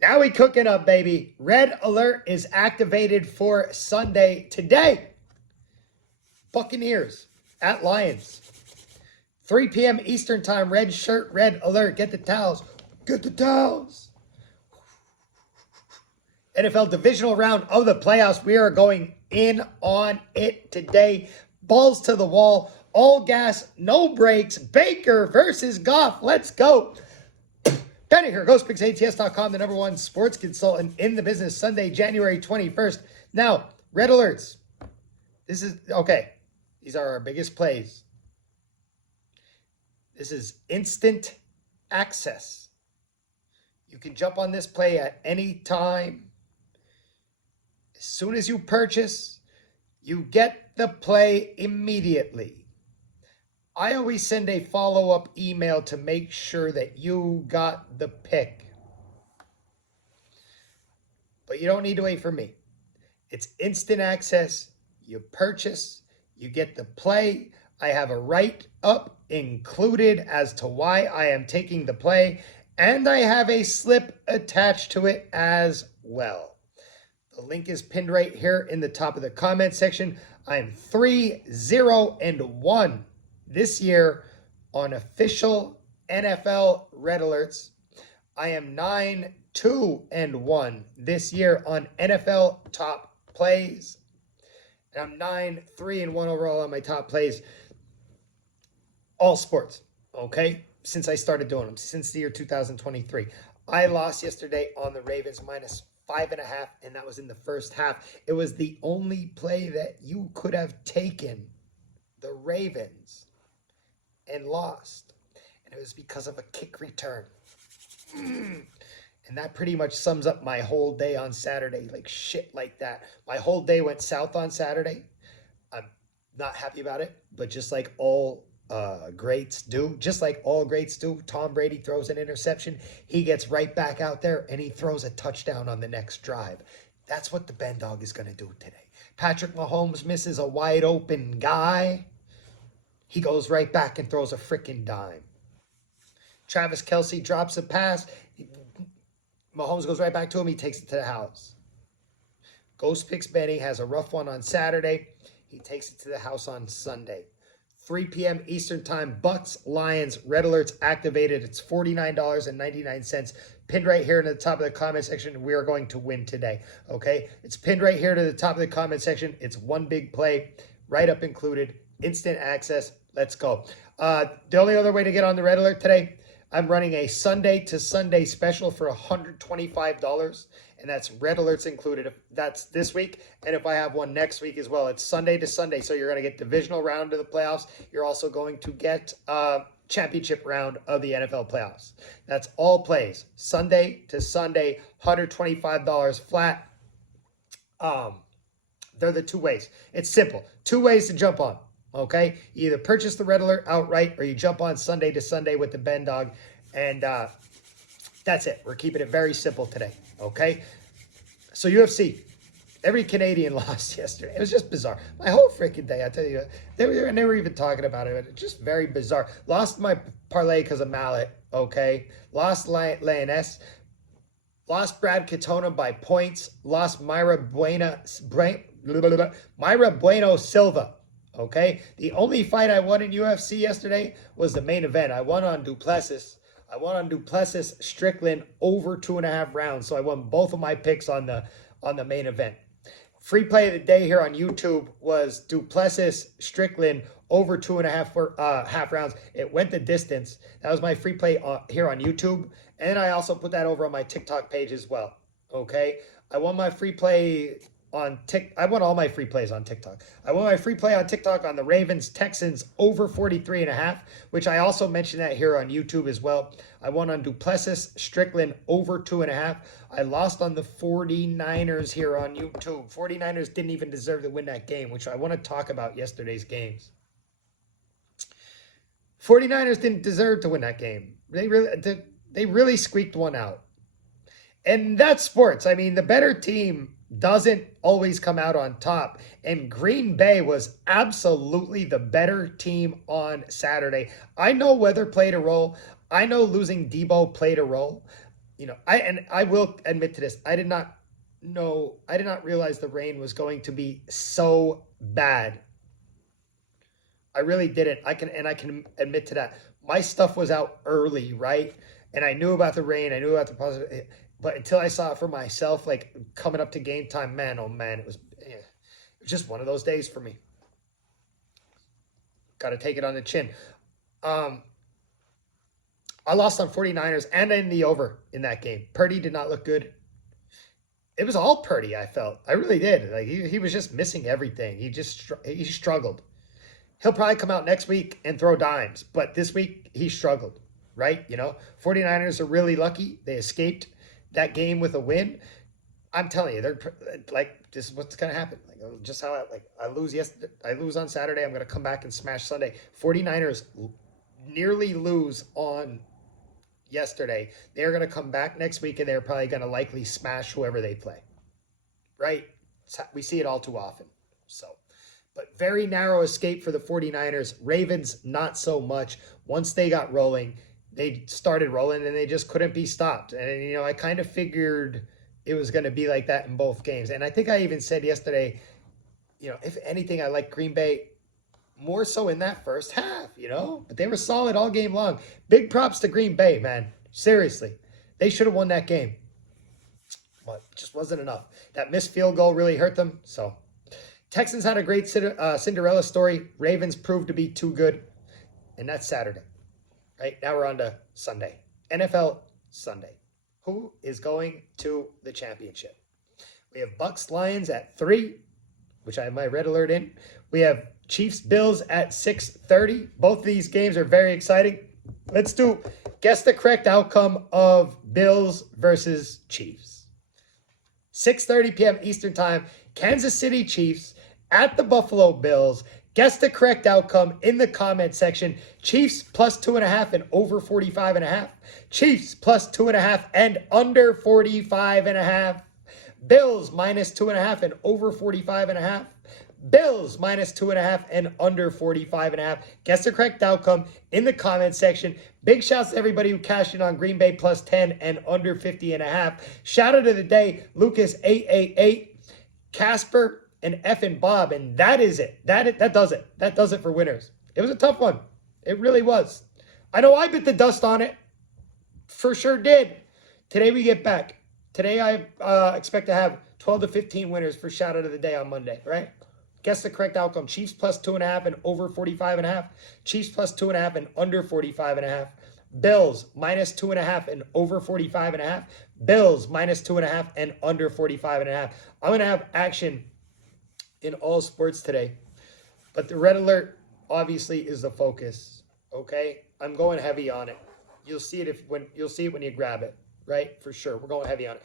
Now we cooking up, baby. Red alert is activated for Sunday today. Buccaneers at Lions. 3 p.m. Eastern time. Red shirt, red alert. Get the towels. Get the towels. NFL divisional round of the playoffs. We are going in on it today. Balls to the wall. All gas, no brakes. Baker versus Goff. Let's go. Penny here, GhostPicksATS.com, the #1 sports consultant in the business. Sunday, January 21st. Now, red alerts. This is, okay, these are our biggest plays. This is instant access. You can jump on this play at any time. As soon as you purchase, you get the play immediately. I always send a follow-up email to make sure that you got the pick. But you don't need to wait for me. It's instant access. You purchase, you get the play. I have a write-up included as to why I am taking the play, and I have a slip attached to it as well. The link is pinned right here in the top of the comment section. I am 3-0-1 this year on official NFL red alerts. I am 9-2-1 this year on NFL top plays. And I'm 9-3-1 overall on my top plays. All sports, okay? Since I started doing them, since the year 2023. I lost yesterday on the Ravens -5.5, and that was in the first half. It was the only play that you could have taken, the Ravens, and lost. And it was because of a kick return. And that pretty much sums up my whole day on Saturday. Like shit like that. My whole day went south on Saturday. I'm not happy about it. But just like all greats do, Tom Brady throws an interception. He gets right back out there and he throws a touchdown on the next drive. That's what the Ben Dog is going to do today. Patrick Mahomes misses a wide open guy. He goes right back and throws a freaking dime. Travis Kelce drops a pass. Mahomes goes right back to him. He takes it to the house. Ghost Picks Benny has a rough one on Saturday. He takes it to the house on Sunday. 3 p.m. Eastern time. Bucs, Lions, red alerts activated. It's $49.99. Pinned right here in the top of the comment section. We are going to win today. Okay? It's pinned right here to the top of the comment section. It's one big play. Write-up included. Instant access. Let's go. The only other way to get on the red alert today, I'm running a Sunday to Sunday special for $125, and that's red alerts included. That's this week, and if I have one next week as well, it's Sunday to Sunday. So you're going to get divisional round of the playoffs. You're also going to get championship round of the NFL playoffs. That's all plays. Sunday to Sunday, $125 flat. They're the two ways. It's simple. Two ways to jump on. Okay, you either purchase the red alert outright or you jump on Sunday to Sunday with the Ben Dog. And that's it. We're keeping it very simple today. Okay, so UFC. Every Canadian lost yesterday. It was just bizarre. My whole freaking day, I tell you, they were even talking about it. It's just very bizarre. Lost my parlay because of Mallet. Okay, lost Lioness. Lost Brad Katona by points. Lost Myra Bueno Silva. Okay, the only fight I won in UFC yesterday was the main event. I won on Duplessis. Strickland over 2.5 rounds. So I won both of my picks on the main event. Free play of the day here on YouTube was Duplessis Strickland over 2.5 rounds. It went the distance. That was my free play here on YouTube. And I also put that over on my TikTok page as well. Okay, I won my free play on I won all my free plays on TikTok. I won my free play on TikTok on the Ravens Texans over 43.5, which I also mentioned that here on YouTube as well. I won on Duplessis Strickland over 2.5. I lost on the 49ers here on YouTube. 49ers didn't even deserve to win that game, which I want to talk about yesterday's games. 49ers didn't deserve to win that game. They really squeaked one out. And that's sports. I mean, the better team doesn't always come out on top. And Green Bay was absolutely the better team on Saturday. I know weather played a role. I know losing Debo played a role. I will admit to this. I did not realize the rain was going to be so bad. I really didn't. I can admit to that. My stuff was out early, right? And I knew about the rain. I knew about the positive, but until I saw it for myself, like coming up to game time, man, oh man, it was just one of those days for me. Got to take it on the chin. I lost on 49ers and in the over in that game. Purdy did not look good. It was all Purdy, I felt. I really did. Like he was just missing everything. He struggled. He'll probably come out next week and throw dimes, but this week he struggled, right? 49ers are really lucky. They escaped that game with a win. I'm telling you, they're like, this is what's going to happen. Like just how I lose yesterday, I lose on Saturday. I'm going to come back and smash Sunday. 49ers nearly lose on yesterday. They're going to come back next week and they're probably going to likely smash whoever they play, right? We see it all too often. So, but very narrow escape for the 49ers. Ravens, not so much. Once they got rolling, they started rolling and they just couldn't be stopped. And, I kind of figured it was going to be like that in both games. And I think I even said yesterday, if anything, I like Green Bay more so in that first half, but they were solid all game long. Big props to Green Bay, man. Seriously. They should have won that game, but it just wasn't enough. That missed field goal really hurt them. So Texans had a great Cinderella story. Ravens proved to be too good. And that's Saturday. Right now we're on to Sunday. NFL Sunday. Who is going to the championship? We have Bucs Lions at 3, which I have my red alert in. We have Chiefs Bills at 6:30. Both of these games are very exciting. Let's guess the correct outcome of Bills versus Chiefs. 6:30 p.m. Eastern Time. Kansas City Chiefs at the Buffalo Bills. Guess the correct outcome in the comment section. Chiefs plus 2.5 and over 45.5. Chiefs plus 2.5 and under 45.5. Bills minus 2.5 and over 45.5. Bills minus 2.5 and under 45.5. Guess the correct outcome in the comment section. Big shouts to everybody who cashed in on Green Bay plus 10 and under 50.5. Shout out of the day, Lucas 888, Casper, and effing Bob, and that is it. That does it. That does it for winners. It was a tough one. It really was. I know I bit the dust on it. For sure did. Today we get back. Today I expect to have 12 to 15 winners for shout out of the day on Monday, right? Guess the correct outcome. Chiefs plus 2.5 and over 45.5. Chiefs plus 2.5 and under 45.5. Bills minus 2.5 and over 45.5. Bills minus 2.5 and under 45.5. I'm going to have action in all sports today, but the red alert obviously is the focus. Okay, I'm going heavy on it. You'll see it when you grab it, right? For sure, we're going heavy on it.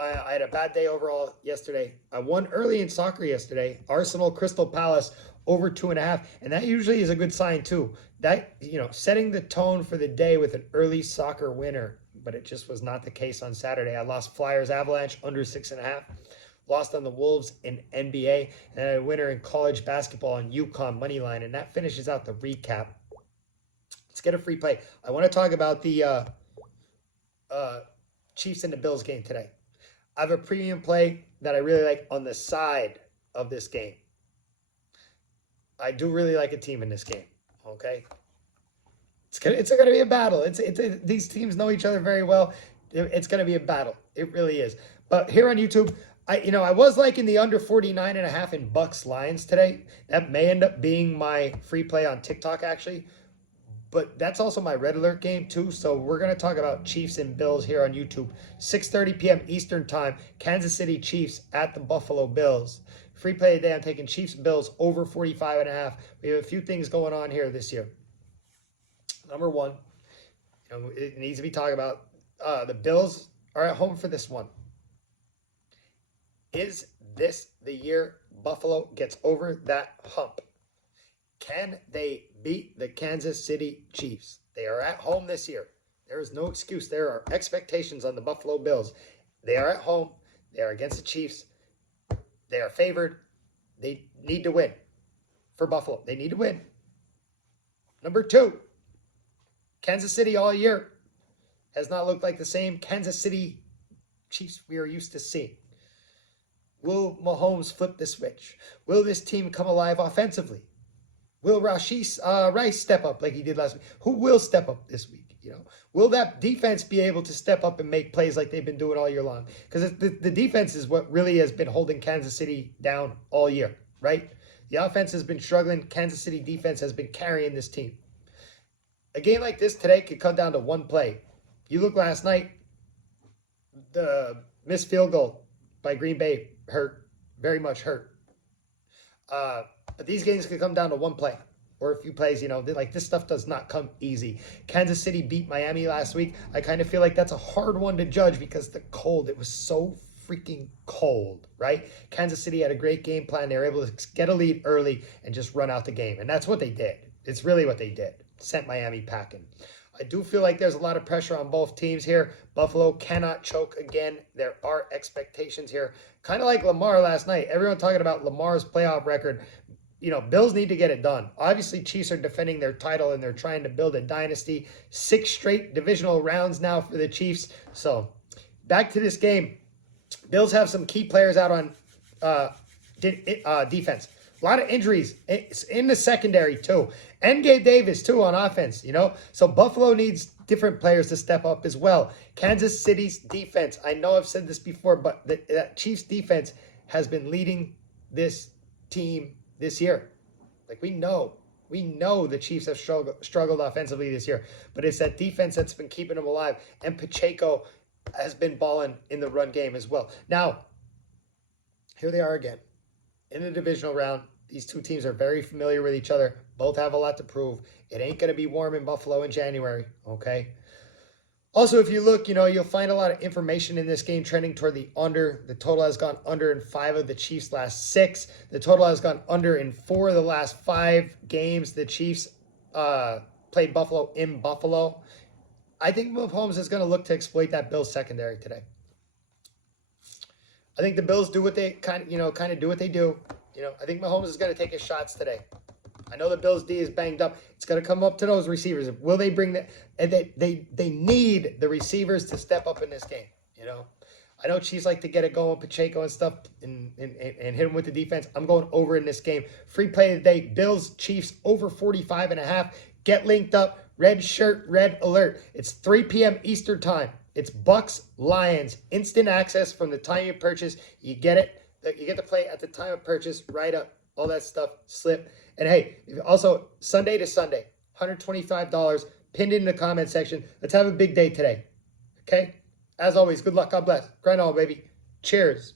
I had a bad day overall yesterday. I won early in soccer yesterday. Arsenal Crystal Palace over 2.5, and that usually is a good sign too. That setting the tone for the day with an early soccer winner, but it just was not the case on Saturday. I lost Flyers Avalanche under 6.5. Lost on the Wolves in NBA, and a winner in college basketball on UConn moneyline, and that finishes out the recap. Let's get a free play. I want to talk about the Chiefs and the Bills game today. I have a premium play that I really like on the side of this game. I do really like a team in this game. Okay, it's gonna be a battle. These teams know each other very well. It's gonna be a battle. It really is. But here on YouTube, I was liking the under 49.5 in Bucs Lions today. That may end up being my free play on TikTok, actually. But that's also my red alert game, too. So we're going to talk about Chiefs and Bills here on YouTube. 6:30 p.m. Eastern Time. Kansas City Chiefs at the Buffalo Bills. Free play today, I'm taking Chiefs Bills over 45.5. We have a few things going on here this year. Number one, it needs to be talked about. The Bills are at home for this one. Is this the year Buffalo gets over that hump? Can they beat the Kansas City Chiefs? They are at home this year. There is no excuse. There are expectations on the Buffalo Bills. They are at home. They are against the Chiefs. They are favored. They need to win for Buffalo. They need to win. Number two, Kansas City all year. has not looked like the same Kansas City Chiefs we are used to seeing. Will Mahomes flip the switch? Will this team come alive offensively? Will Rice step up like he did last week? Who will step up this week? Will that defense be able to step up and make plays like they've been doing all year long? Because the defense is what really has been holding Kansas City down all year, right? The offense has been struggling. Kansas City defense has been carrying this team. A game like this today could come down to one play. You look last night, the missed field goal by Green Bay hurt, very much hurt. But these games could come down to one play or a few plays. Like this stuff does not come easy. Kansas City beat Miami last week. I kind of feel like that's a hard one to judge because the cold, it was so freaking cold, right? Kansas City had a great game plan. They were able to get a lead early and just run out the game. And that's what they did. It's really what they did. Sent Miami packing. I do feel like there's a lot of pressure on both teams here. Buffalo cannot choke again. There are expectations here. Kind of like Lamar last night. Everyone talking about Lamar's playoff record. Bills need to get it done. Obviously, Chiefs are defending their title, and they're trying to build a dynasty. 6 straight divisional rounds now for the Chiefs. So, back to this game. Bills have some key players out on defense. A lot of injuries in the secondary, too. And Gabe Davis, too, on offense, So, Buffalo needs different players to step up as well. Kansas City's defense, I know I've said this before, but the Chiefs' defense has been leading this team this year. Like, we know the Chiefs have struggled offensively this year, but it's that defense that's been keeping them alive. And Pacheco has been balling in the run game as well. Now, here they are again in the divisional round. These two teams are very familiar with each other. Both have a lot to prove. It ain't going to be warm in Buffalo in January, okay? Also, if you look, you'll find a lot of information in this game trending toward the under. The total has gone under in 5 of the Chiefs' last 6. The total has gone under in 4 of the last 5 games the Chiefs played Buffalo in Buffalo. I think Mahomes is going to look to exploit that Bills secondary today. I think the Bills do what they kind of do what they do. I think Mahomes is going to take his shots today. I know the Bills' D is banged up. It's going to come up to those receivers. Will they bring that? And they need the receivers to step up in this game. I know Chiefs like to get it going, Pacheco and stuff, and hit them with the defense. I'm going over in this game. Free play of the day. Bills, Chiefs, over 45.5. Get linked up. Red shirt, red alert. It's 3 p.m. Eastern time. It's Bucs, Lions. Instant access from the time you purchase. You get it. You get to play at the time of purchase, write up, all that stuff, slip. And hey, also Sunday to Sunday, $125 pinned in the comment section. Let's have a big day today. Okay? As always, good luck. God bless. Grind on, baby. Cheers.